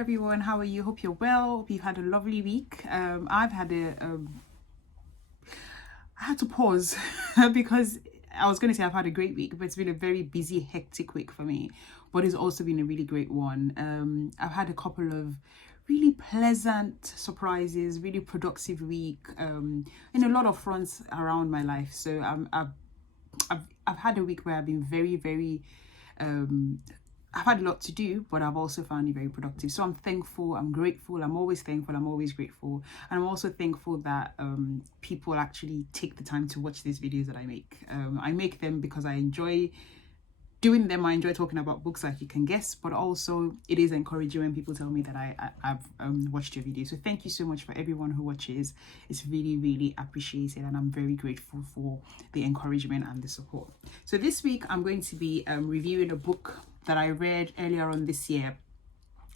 everyone, how are you? Hope you're well. Hope you've had a lovely week. I had to pause because I was going to say I've had a great week, but it's been a very busy, hectic week for me. But it's also been a really great one. I've had a couple of really pleasant surprises, really productive week in a lot of fronts around my life. So I've had a week where I've been very I've had a lot to do, but I've also found it very productive. So I'm thankful, I'm grateful, I'm always thankful, I'm always grateful. And I'm also thankful that people actually take the time to watch these videos that I make. I make them because I enjoy doing them. I enjoy talking about books, like you can guess, but also it is encouraging when people tell me that I've watched your video. So thank you so much for everyone who watches. It's really appreciated, and I'm very grateful for the encouragement and the support. So this week I'm going to be reviewing a book that I read earlier on this year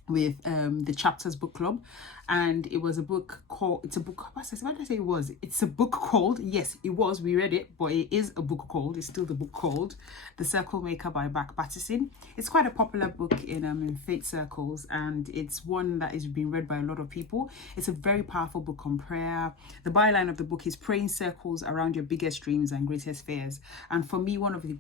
with the Chapters Book Club, and it was a book called, it's a book, what did I say it was? It's a book called, yes it was, we read it, but it is a book called, it's still the book called The Circle Maker by Batterson. It's quite a popular book in faith circles, and it's one that is being read by a lot of people. It's a very powerful book on prayer. The byline of the book is praying circles around your biggest dreams and greatest fears. And for me, one of the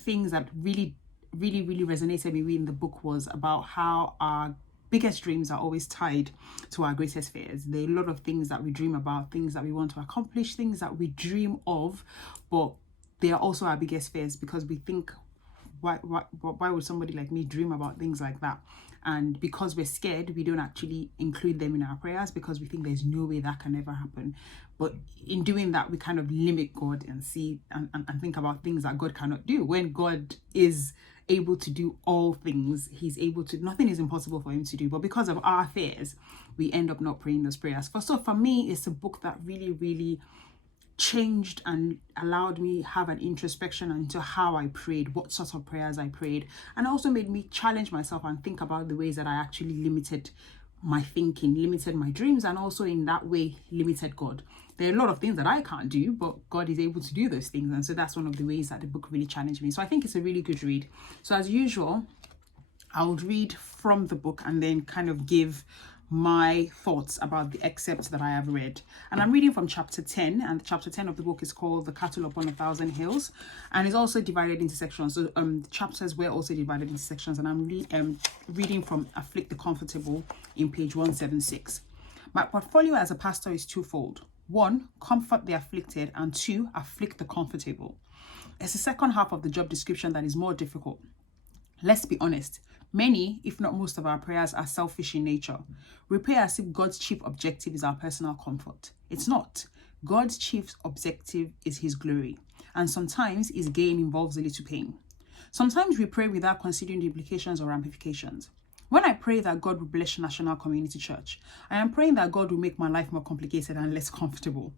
things that really resonated with me in the book was about how our biggest dreams are always tied to our greatest fears. There are a lot of things that we dream about, things that we want to accomplish, things that we dream of, but they are also our biggest fears, because we think, why would somebody like me dream about things like that? And because we're scared, we don't actually include them in our prayers, because we think there's no way that can ever happen. But in doing that, we kind of limit God and see and think about things that God cannot do. When God is able to do all things, he's able to, nothing is impossible for him to do. But because of our fears, we end up not praying those prayers. So for me, it's a book that really changed and allowed me have an introspection into how I prayed, what sorts of prayers I prayed, and also made me challenge myself and think about the ways that I actually limited my thinking, limited my dreams, and also in that way limited God. There are a lot of things that I can't do, but God is able to do those things, and so that's one of the ways that the book really challenged me. So I think it's a really good read. So as usual, I would read from the book and then kind of give my thoughts about the excerpts that I have read. And I'm reading from chapter 10, and chapter 10 of the book is called The Cattle Upon 1,000 Hills, and it's also divided into sections. So the chapters were also divided into sections, and I'm reading from Afflict the Comfortable in page 176. My portfolio as a pastor is twofold. 1, comfort the afflicted, and 2, afflict the comfortable. It's the second half of the job description that is more difficult. Let's be honest, many, if not most of our prayers are selfish in nature. We pray as if God's chief objective is our personal comfort. It's not. God's chief objective is his glory, and sometimes his gain involves a little pain. Sometimes we pray without considering the implications or ramifications. When I pray that God will bless National Community Church, I am praying that God will make my life more complicated and less comfortable.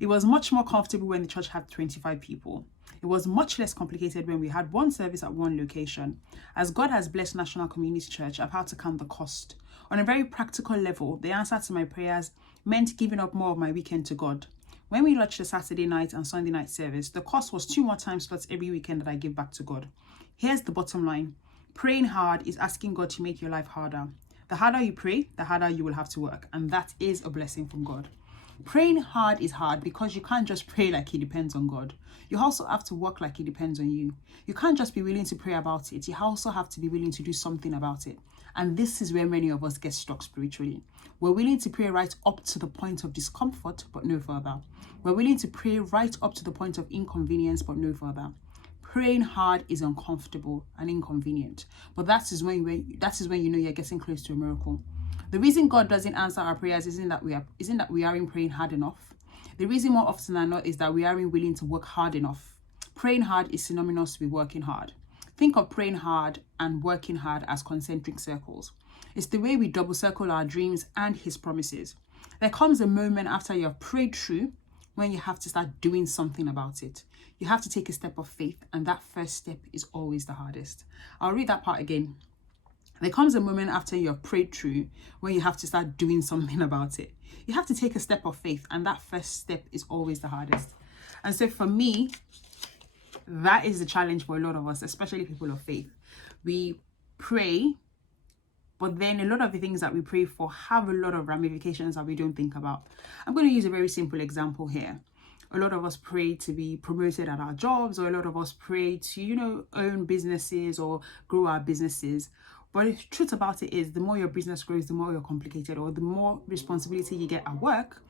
It was much more comfortable when the church had 25 people. It was much less complicated when we had one service at one location. As God has blessed National Community Church, I've had to count the cost. On a very practical level, the answer to my prayers meant giving up more of my weekend to God. When we launched the Saturday night and Sunday night service, the cost was 2 more time slots every weekend that I give back to God. Here's the bottom line. Praying hard is asking God to make your life harder. The harder you pray, the harder you will have to work, and that is a blessing from God. Praying hard is hard because you can't just pray like it depends on God. You also have to work like it depends on you. You can't just be willing to pray about it. You also have to be willing to do something about it. And this is where many of us get stuck spiritually. We're willing to pray right up to the point of discomfort, but no further. We're willing to pray right up to the point of inconvenience, but no further. Praying hard is uncomfortable and inconvenient, but that is when you know you're getting close to a miracle. The reason God doesn't answer our prayers isn't that we aren't praying hard enough. The reason more often than not is that we aren't willing to work hard enough. Praying hard is synonymous with working hard. Think of praying hard and working hard as concentric circles. It's the way we double circle our dreams and his promises. There comes a moment after you have prayed through when you have to start doing something about it. You have to take a step of faith, and that first step is always the hardest. I'll read that part again. There comes a moment after you have prayed through when you have to start doing something about it. You have to take a step of faith, and that first step is always the hardest. And so for me, that is the challenge for a lot of us, especially people of faith. We pray, But then a lot of the things that we pray for have a lot of ramifications that we don't think about. I'm going to use a very simple example here. A lot of us pray to be promoted at our jobs, or a lot of us pray to, own businesses or grow our businesses. But the truth about it is, the more your business grows, the more you're complicated, or the more responsibility you get at work,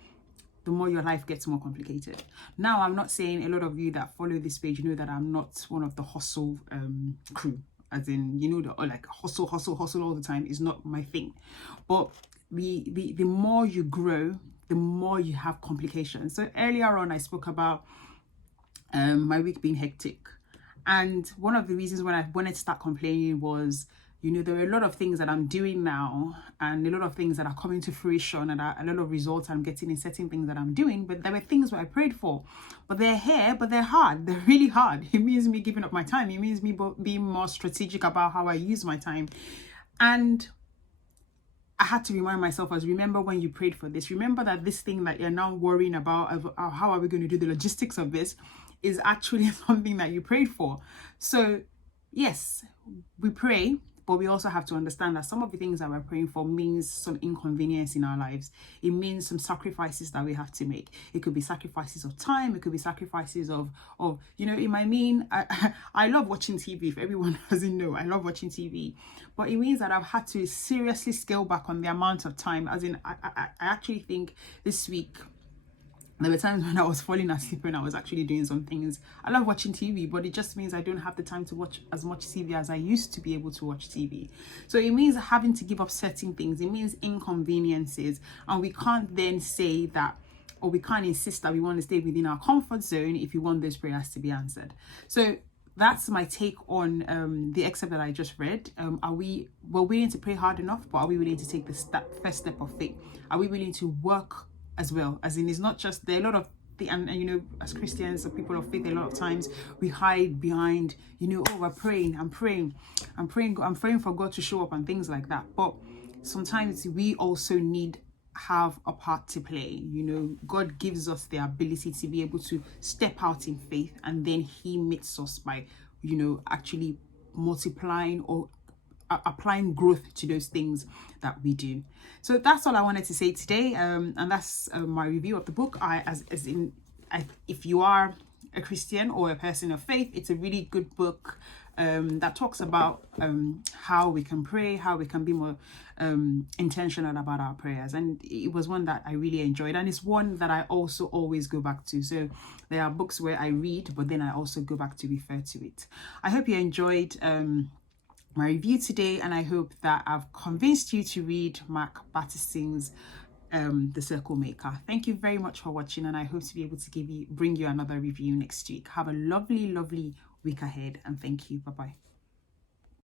the more your life gets more complicated. Now, I'm not saying a lot of you that follow this page know that I'm not one of the hustle crew, as in, like hustle all the time is not my thing. But the more you grow, the more you have complications. So earlier on, I spoke about my week being hectic. And one of the reasons when I wanted to start complaining was, there are a lot of things that I'm doing now, and a lot of things that are coming to fruition, and a lot of results I'm getting in certain things that I'm doing. But there were things where I prayed for, but they're here, but they're hard. They're really hard. It means me giving up my time. It means me being more strategic about how I use my time. And I had to remind myself, remember when you prayed for this, remember that this thing that you're now worrying about, how are we going to do the logistics of this, is actually something that you prayed for. So yes, we pray, but we also have to understand that some of the things that we're praying for means some inconvenience in our lives. It means some sacrifices that we have to make. It could be sacrifices of time. It could be sacrifices of it might mean, I love watching TV. If everyone doesn't know, I love watching TV. But it means that I've had to seriously scale back on the amount of time. As in, I actually think this week, there were times when I was falling asleep when I was actually doing some things. I love watching TV, but it just means I don't have the time to watch as much TV as I used to be able to watch TV. So it means having to give up certain things. It means inconveniences. And we can't then say that, or we can't insist that we want to stay within our comfort zone if we want those prayers to be answered. So that's my take on the excerpt that I just read. We're willing to pray hard enough, but are we willing to take the first step of faith? Are we willing to work as well? As in, it's not just, there are a lot of and as Christians or people of faith, a lot of times we hide behind, we're praying, I'm praying for God to show up and things like that. But sometimes we also have a part to play. God gives us the ability to be able to step out in faith, and then he meets us by actually multiplying or applying growth to those things that we do. So that's all I wanted to say today, and that's my review of the book. If you are a Christian or a person of faith, it's a really good book that talks about how we can pray, how we can be more intentional about our prayers. And it was one that I really enjoyed, and it's one that I also always go back to. So there are books where I read, but then I also go back to refer to it. I hope you enjoyed my review today, and I hope that I've convinced you to read Mark Batterson's The Circle Maker. Thank you very much for watching, and I hope to be able to bring you another review next week. Have a lovely week ahead, and thank you. Bye-bye.